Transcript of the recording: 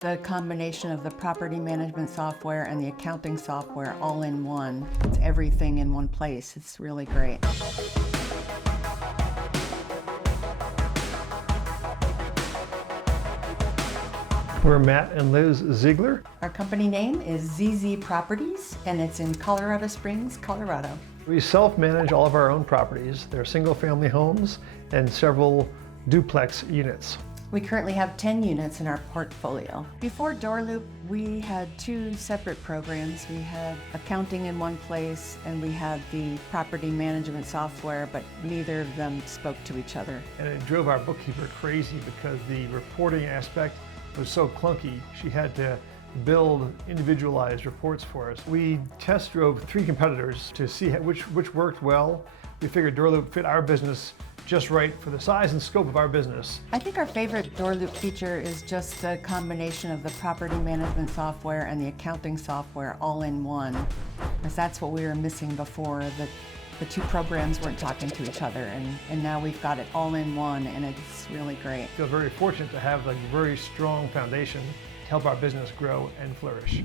The combination of the property management software and the accounting software all in one. It's everything in one place. It's really great. We're Matt and Liz Ziegler. Our company name is ZZ Properties, and it's in Colorado Springs, Colorado. We self-manage all of our own properties. They're single-family homes and several duplex units. We currently have 10 units in our portfolio. Before DoorLoop, we had two separate programs. We had accounting in one place, and we had the property management software, but neither of them spoke to each other. And it drove our bookkeeper crazy because the reporting aspect was so clunky. She had to build individualized reports for us. We test drove 3 competitors to see which worked well. We figured DoorLoop fit our business just right for the size and scope of our business. I think our favorite DoorLoop feature is just the combination of the property management software and the accounting software all in one, because that's what we were missing before. The two programs weren't talking to each other, and now we've got it all in one, and it's really great. I feel very fortunate to have a very strong foundation to help our business grow and flourish.